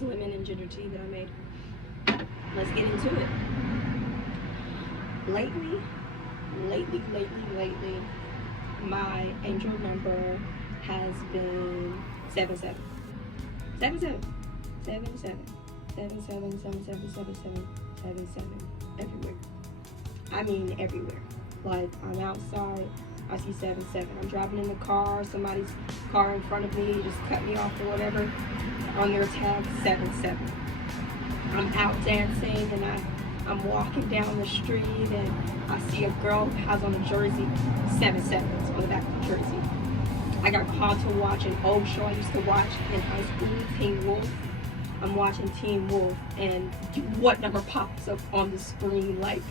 is lemon and ginger tea that I made. Let's get into it. Lately, lately, my angel number has been 77. 77. 77. 77, 77, 77, 77. Everywhere. I mean everywhere. Like, I'm outside, I see 77. I'm driving in the car, somebody's car in front of me just cut me off or whatever. On their tag, 77. I'm out dancing and I'm walking down the street and I see a girl who has on a jersey, 77 on the back of the jersey. I got called to watch an old show I used to watch in high school, Teen Wolf. I'm watching Teen Wolf, and what number pops up on the screen? Like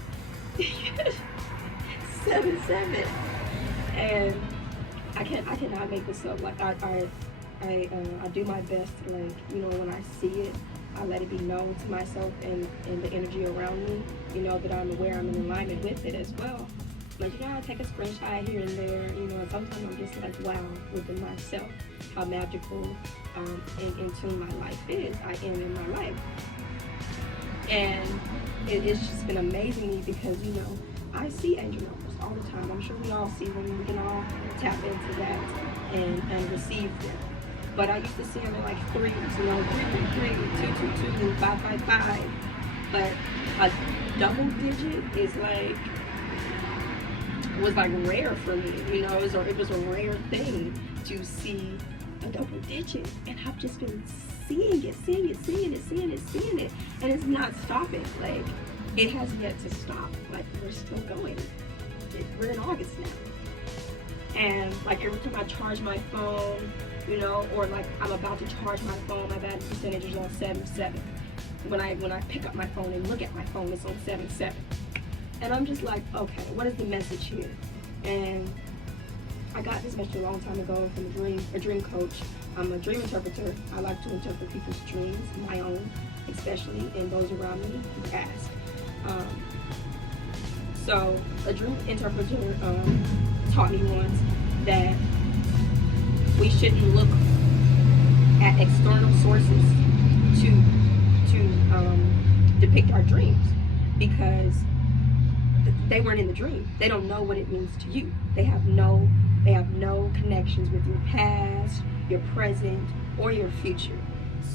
77, and I cannot make this up. Like I do my best. Like, you know, when I see it, I let it be known to myself and the energy around me. You know, that I'm aware, I'm in alignment with it as well. Like, you know, I take a screenshot here and there. You know, and sometimes I'm just like, wow, within myself, how magical and in tune my life is. I am in my life, and it's just been amazing me because, you know, I see angel numbers all the time. I'm sure we all see them. We can all tap into that and receive them. But I used to see them in like threes, you know, 333, 222, 555. But a double digit is like, was like rare for me. You know, it was a rare thing to see a double digit, and I've just been seeing it, and it's not stopping. Like, it has yet to stop. Like, we're still going. We're in August now, and like every time I charge my phone, you know, or like I'm about to charge my phone, my battery percentage is on 77. When I pick up my phone and look at my phone, it's on 77, and I'm just like, okay, what is the message here? And I got this message a long time ago from a dream coach. I'm a dream interpreter. I like to interpret people's dreams, my own, especially, and those around me who ask. So a dream interpreter taught me once that we shouldn't look at external sources to depict our dreams, because they weren't in the dream. They don't know what it means to you. They have no connections with your past, your present, or your future.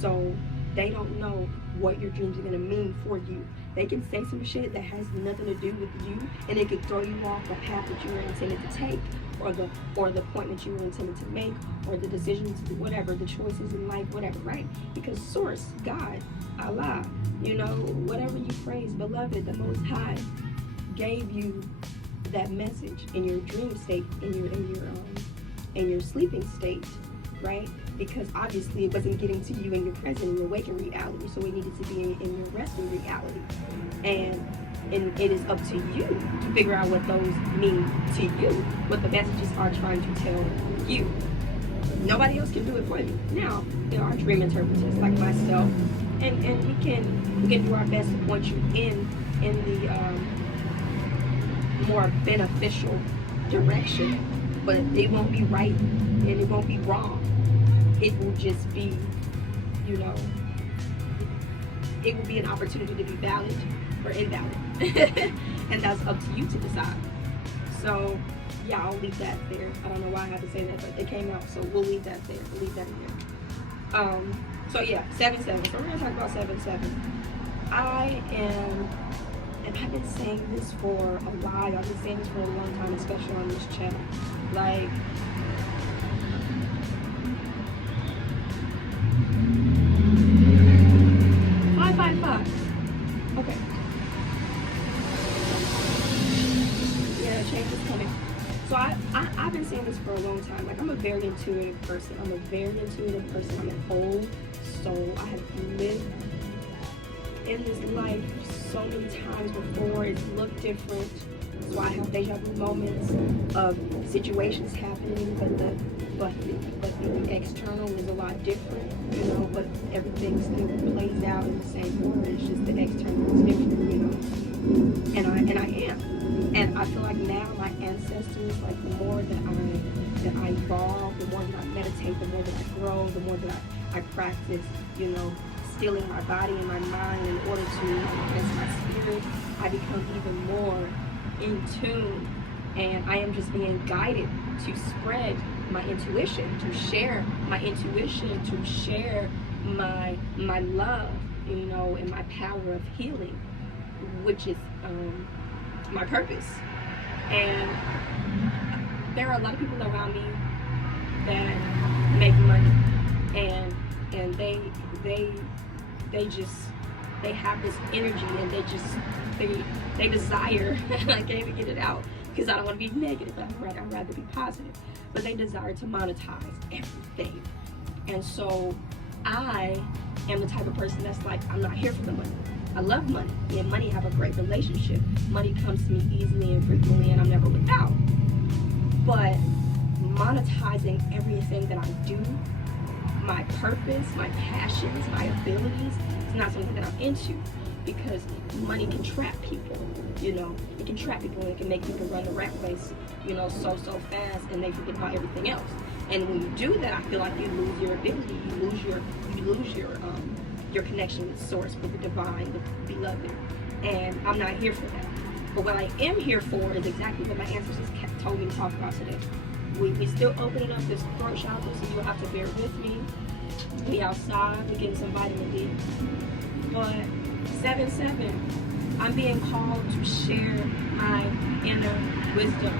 So they don't know what your dreams are going to mean for you. They can say some shit that has nothing to do with you, and it could throw you off the path that you were intended to take, or the point that you were intended to make, or the decisions, whatever, the choices in life, whatever, right? Because Source, God, Allah, you know, whatever you praise, Beloved, the Most High, gave you that message in your dream state, in your sleeping state, right? Because obviously it wasn't getting to you in your present, in your waking reality, so it needed to be in your resting reality. And it is up to you to figure out what those mean to you, what the messages are trying to tell you. Nobody else can do it for you. Now, there are dream interpreters like myself, and we can do our best to point you in the more beneficial direction, but it won't be right and it won't be wrong. It will just be, you know, it will be an opportunity to be valid or invalid. And that's up to you to decide. So yeah, I'll leave that there. I don't know why I had to say that, but it came out, so we'll leave that there. We'll leave that in there. So yeah, 77. So we're gonna talk about 77. And I've been saying this for a while. I've been saying this for a long time, especially on this channel. Like, okay. Yeah, change is coming. So I've been saying this for a long time. Like, I'm a very intuitive person. I'm an old soul. I have lived in this life so many times before. It's looked different. So I have deja vu moments of situations happening, but the external is a lot different, you know, but everything still plays out in the same order. It's just the external is different, you know. And I am. And I feel like now my ancestors, like, the more that I evolve, the more that I meditate, the more that I grow, the more that I practice, you know, stilling my body and my mind in order to enhance my spirit, I become even more in tune, and I am just being guided to spread my intuition, to share my intuition, to share my love, you know, and my power of healing, which is my purpose. And there are a lot of people around me that make money, and they have this energy, and they desire I can't even get it out because I don't want to be negative. I'd rather be positive. But they desire to monetize everything. And so I am the type of person that's like, I'm not here for the money. I love money. Me and money have a great relationship. Money comes to me easily and frequently, and I'm never without. But monetizing everything that I do, my purpose, my passions, my abilities, it's not something that I'm into, because money can trap people, you know. It can trap people, and it can make people run the rat race, you know, so fast, and they forget about everything else. And when you do that, I feel like you lose your ability, you lose your connection with source, with the divine, the beloved. And I'm not here for that. But what I am here for is exactly what my ancestors told me to talk about today. We still opening up this throat chakra, so you'll have to bear with me. We outside, we getting some vitamin D. But 7-7, I'm being called to share my inner wisdom.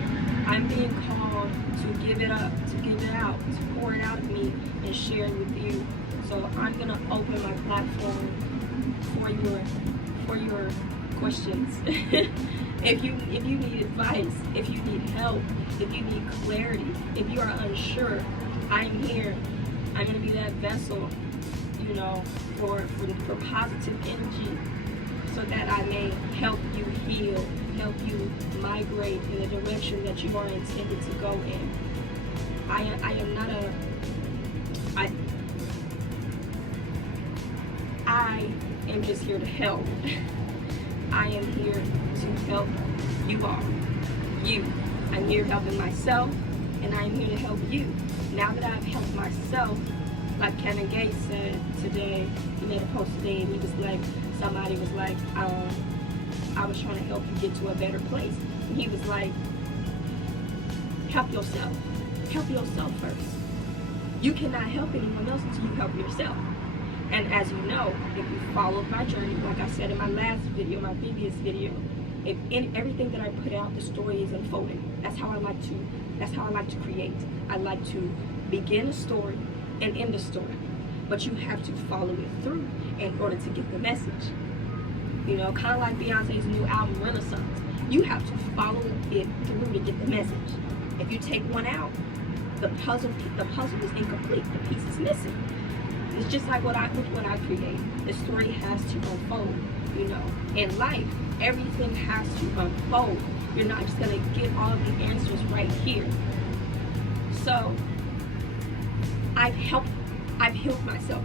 I'm being called to give it up, to give it out, to pour it out of me and share it with you. So I'm gonna open my platform for your questions. If you need advice, if you need help, if you need clarity, if you are unsure, I'm here. I'm gonna be that vessel, you know, for positive energy, so that I may help you heal, help you migrate in the direction that you are intended to go in. I am just here to help. I am here to help you all. I'm here helping myself, and I'm here to help you. Now that I've helped myself, like Kevin Gates said today, he made a post today, and he was like, somebody was like, I was trying to help you get to a better place. And he was like, help yourself. Help yourself first. You cannot help anyone else until you help yourself. And as you know, if you followed my journey, like I said in my last video, my previous video, if in everything that I put out, the story is unfolding. That's how I like to create. I like to begin a story and end a story. But you have to follow it through in order to get the message. You know, kind of like Beyonce's new album, Renaissance. You have to follow it through to get the message. If you take one out, the puzzle is incomplete. The piece is missing. It's just like what I create. The story has to unfold. You know, in life, everything has to unfold. You're not just gonna get all of the answers right here. So I've healed myself.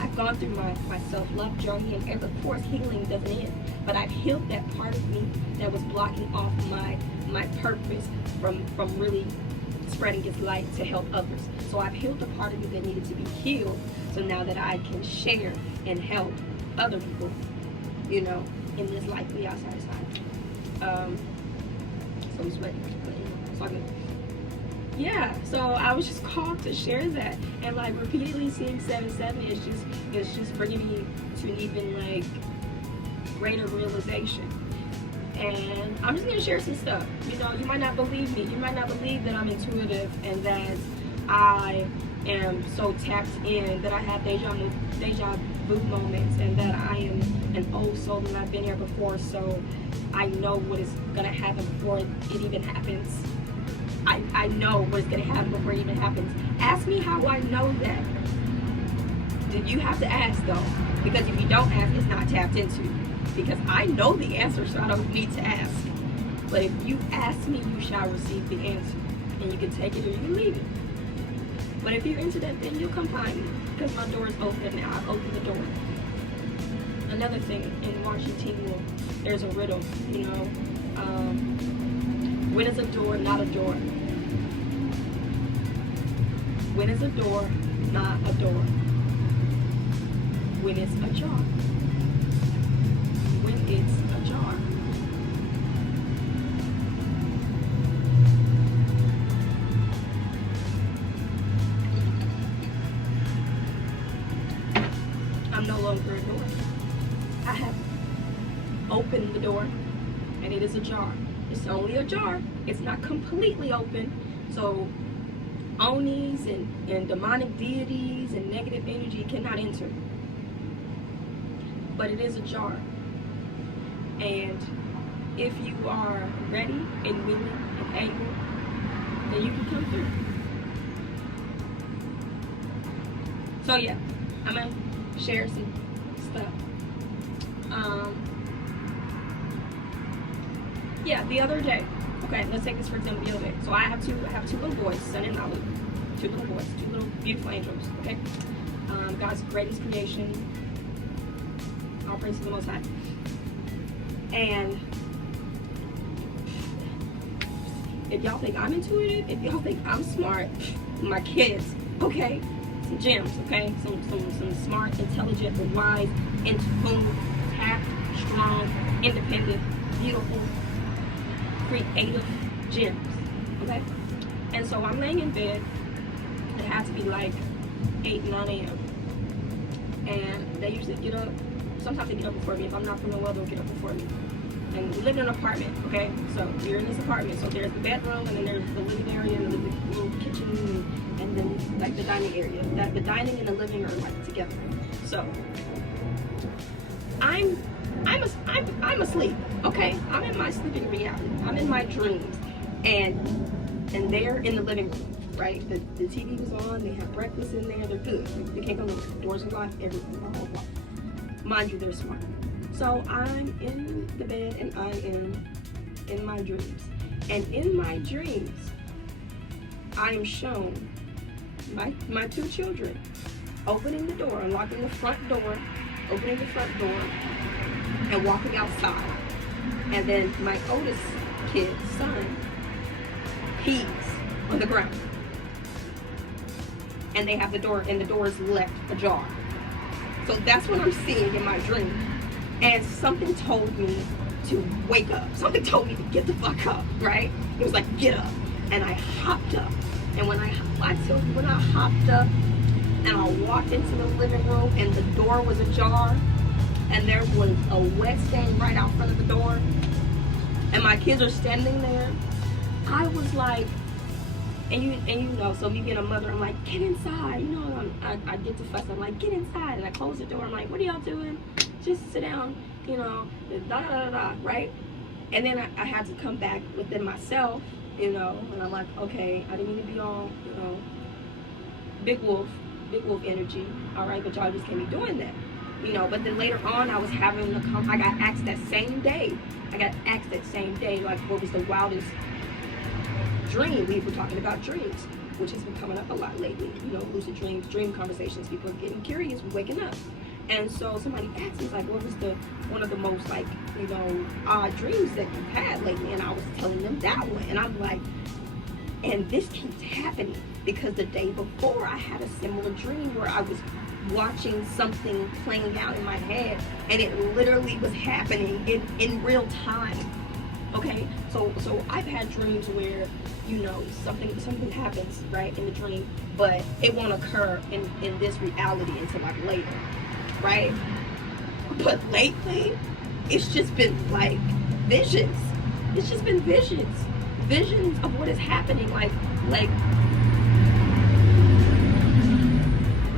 I've gone through my self-love journey, and of course healing doesn't end. But I've healed that part of me that was blocking off my purpose from really spreading its light to help others. So I've healed the part of me that needed to be healed. So now that I can share and help other people, you know, in this life we outside time. So I'm sweating, but you know, it's all good. Yeah, so I was just called to share that, and like repeatedly seeing 7-7 is just bringing me to an even like greater realization. And I'm just gonna share some stuff. You know, you might not believe me. You might not believe that I'm intuitive and that I am so tapped in, that I have deja vu moments, and that I am an old soul and I've been here before, so I know what is gonna happen before it even happens. I know what's going to happen before it even happens. Ask me how I know that. You have to ask though, because if you don't ask, it's not tapped into. Because I know the answer, so I don't need to ask. But if you ask me, you shall receive the answer. And you can take it or you can leave it. But if you're into that, then you'll come find me, because my door is open now. I've opened the door. Another thing, in Washington, there's a riddle, you know. When is a door not a door? When is a door not a door? when it's ajar. When it's ajar. I'm no longer a door. I have opened the door, and it is ajar. It's only ajar. It's not completely open. So Onis and demonic deities and negative energy cannot enter. But it is ajar. And if you are ready and willing and able, then you can come through. So yeah, I'm gonna share some stuff. Yeah, the other day. Okay, let's take this for example. The other day. So I have two little boys, son and daughter. Two little boys, two little beautiful angels. Okay, God's greatest creation. All praise to the Most High. And if y'all think I'm intuitive, if y'all think I'm smart, my kids, okay, some gems, okay, some smart, intelligent, wise, in tune, tact, strong, independent, beautiful, creative gems, okay. And so I'm laying in bed. It has to be like 8, 9 a.m. and they usually get up. Sometimes they get up before me. If I'm not feeling well, they'll get up before me. And we live in an apartment, okay? So you're in this apartment. So there's the bedroom, and then there's the living area, and the little kitchen, and then like the dining area. That the dining and the living are like together. So I'm asleep, okay? I'm in my sleeping reality. I'm in my dreams, and they're in the living room, right? The TV was on. They have breakfast in there. They're good. They can't go nowhere. Doors are locked. Everything. Blah, blah, blah. Mind you, they're smart. So I'm in the bed and I am in my dreams. And in my dreams, I am shown my two children opening the door, unlocking the front door, opening the front door, and walking outside. And then my oldest kid, son, pees on the ground. And they have the door, and the door is left ajar. So that's what I'm seeing in my dream. And something told me to wake up. Something told me to get the fuck up, right? It was like, get up. And I hopped up. And when I hopped up and I walked into the living room and the door was ajar and there was a wet stain right out front of the door and my kids are standing there, I was like, and you know, so me being a mother, I'm like, get inside. You know, I get to fuss. I'm like, get inside. And I close the door. I'm like, what are y'all doing? Just sit down, you know, da da da da, right? And then I had to come back within myself, you know, and I'm like, okay, I didn't mean to be all, you know, big wolf energy, all right, but y'all just can't be doing that, you know. But then later on, I was having I got asked that same day, like, what was the wildest dream? We were talking about dreams, which has been coming up a lot lately, you know, lucid dreams, dream conversations. People are getting curious, waking up. And so somebody asked me, like, what was one of the most, like, you know, odd dreams that you've had lately? And I was telling them that one. And I'm like, and this keeps happening because the day before I had a similar dream where I was watching something playing out in my head and it literally was happening in real time. Okay, so I've had dreams where, you know, something happens, right, in the dream, but it won't occur in this reality until like later. Right? But lately, it's just been like visions. It's just been visions. Visions of what is happening, like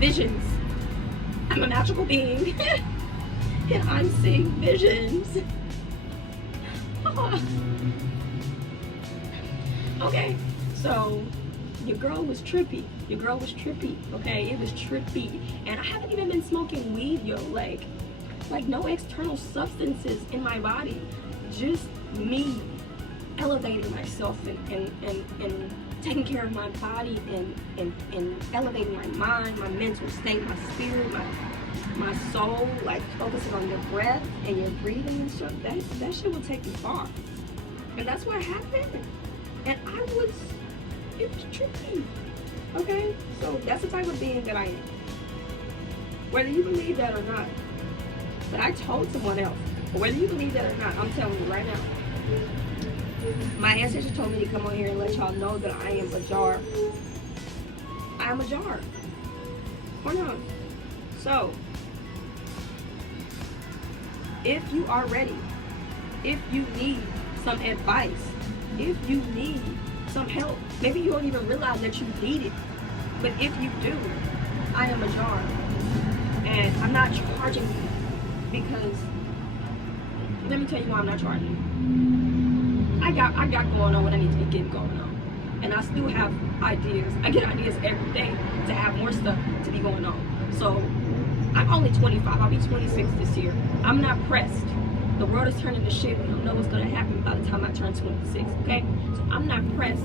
visions. I'm a magical being and I'm seeing visions. Okay, so your girl was trippy, okay? It was trippy. And I haven't even been smoking weed, yo, like no external substances in my body. Just me elevating myself and taking care of my body and elevating my mind, my mental state, my spirit, my soul, like focusing on your breath and your breathing and stuff. That shit will take you far. And that's what happened. And it was trippy. Okay, so that's the type of being that I am. Whether you believe that or not. But I told someone else. But whether you believe that or not, I'm telling you right now. My ancestors told me to come on here and let y'all know that I am a jar. I am a jar. Or not. So, if you are ready, if you need some advice, if you need some help, maybe you don't even realize that you need it. But if you do, I am a jar. And I'm not charging you because, let me tell you why I'm not charging you. I got going on what I need to be getting going on. And I still have ideas. I get ideas every day to have more stuff to be going on. So I'm only 25. I'll be 26 this year. I'm not pressed. The world is turning to shit. We don't know what's gonna happen by the time I turn 26. Okay? So I'm not pressed,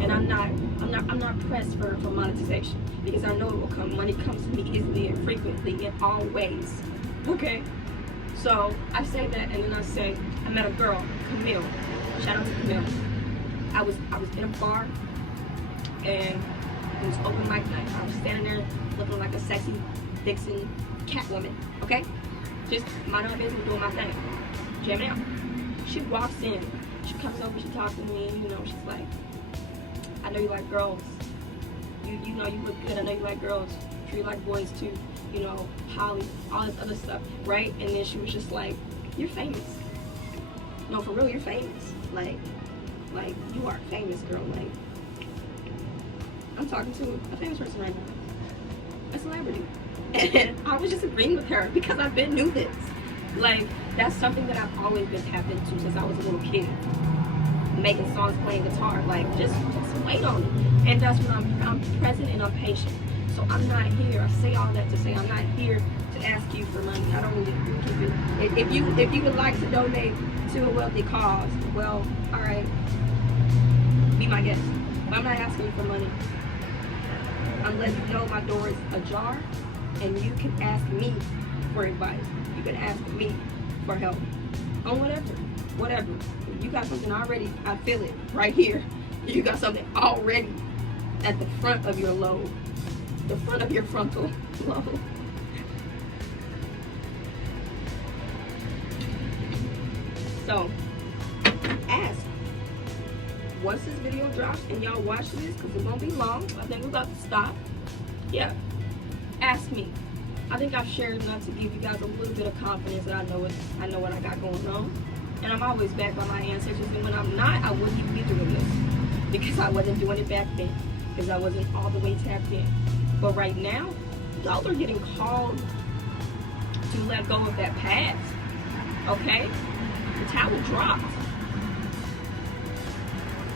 and I'm not pressed for monetization because I know it will come. Money comes to me easily and frequently in all ways. Okay? So I say that, and then I say I met a girl, Camille. Shout out to Camille. I was in a bar, and it was open mic night. I was standing there looking like a sexy Dixon Catwoman. Okay, just minding my business, doing my thing, jamming out. She walks in. She comes over. She talks to me. You know, she's like, "I know you like girls. You know you look good. I know you like girls. I'm sure you like boys too. You know, Holly, all this other stuff, right?" And then she was just like, "You're famous. No, for real, you're famous. Like you are famous, girl. Like, I'm talking to a famous person right now, a celebrity." And I was just agreeing with her because I've been knew this. Like, that's something that I've always been tapped into since I was a little kid. Making songs, playing guitar, like just wait on it. And that's when I'm present and I'm patient. So I'm not here. I say all that to say I'm not here to ask you for money. I don't really keep it. If you would like to donate to a wealthy cause, well, all right, be my guest. But I'm not asking you for money. I'm letting you know my door is ajar, and you can ask me for advice. You can ask me for help on whatever. If you got something already, I feel it right here. You got something already at the front of your lobe, the front of your frontal lobe. So, ask. Once this video drops and y'all watch this, because it won't be long, I think we're about to stop. Yeah, ask me. I think I've shared enough to give you guys a little bit of confidence that I know what I got going on. And I'm always backed by my ancestors, and when I'm not, I wouldn't even be doing this. Because I wasn't doing it back then. Because I wasn't all the way tapped in. But right now, y'all are getting called to let go of that past. Okay? The towel dropped.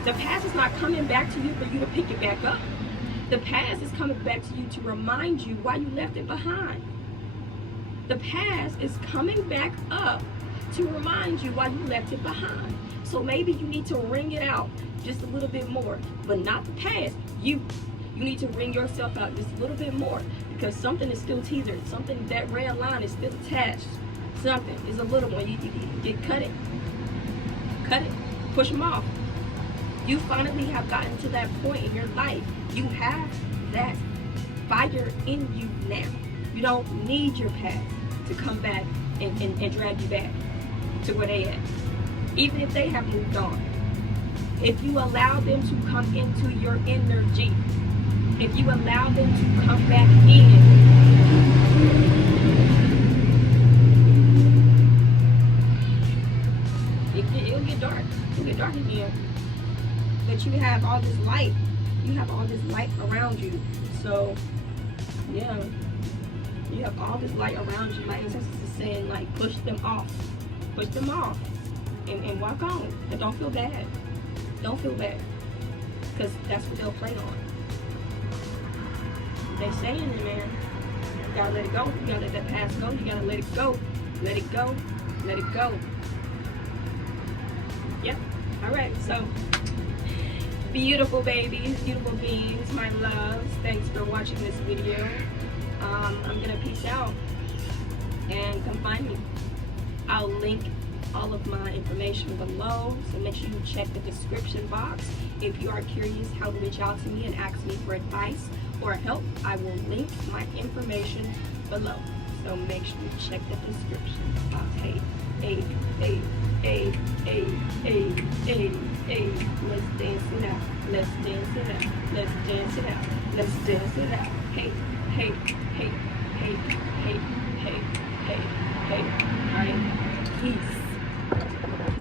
The past is not coming back to you for you to pick it back up. The past is coming back to you to remind you why you left it behind. The past is coming back up to remind you why you left it behind. So maybe you need to ring it out just a little bit more, but not the past. You need to ring yourself out just a little bit more, because something is still tethered. Something, that red line is still attached. Something is a little one. You cut it. Cut it. Push them off. You finally have gotten to that point in your life. You have that fire in you now. You don't need your past to come back and drag you back to where they at. Even if they have moved on. If you allow them to come into your energy, if you allow them to come back in, it'll get dark. It'll get dark again. But you have all this light. You have all this light around you. So, yeah. You have all this light around you. My ancestors is saying, like, push them off. Push them off. And walk on. And don't feel bad. Don't feel bad. Because that's what they'll play on. They're saying it, man. You gotta let it go. You gotta let that past go. You gotta let it go. Let it go. Let it go. Yep. Alright, so beautiful babies, beautiful beings, my loves, thanks for watching this video. I'm gonna peace out and come find me. I'll link all of my information below, so make sure you check the description box. If you are curious how to reach out to me and ask me for advice or help, I will link my information below. So make sure you check the description box. Hey, hey, hey, hey, hey, hey, hey, hey. Let's dance it out. Let's dance it out. Let's dance it out. Let's dance it out. Hey, hey, hey, hey.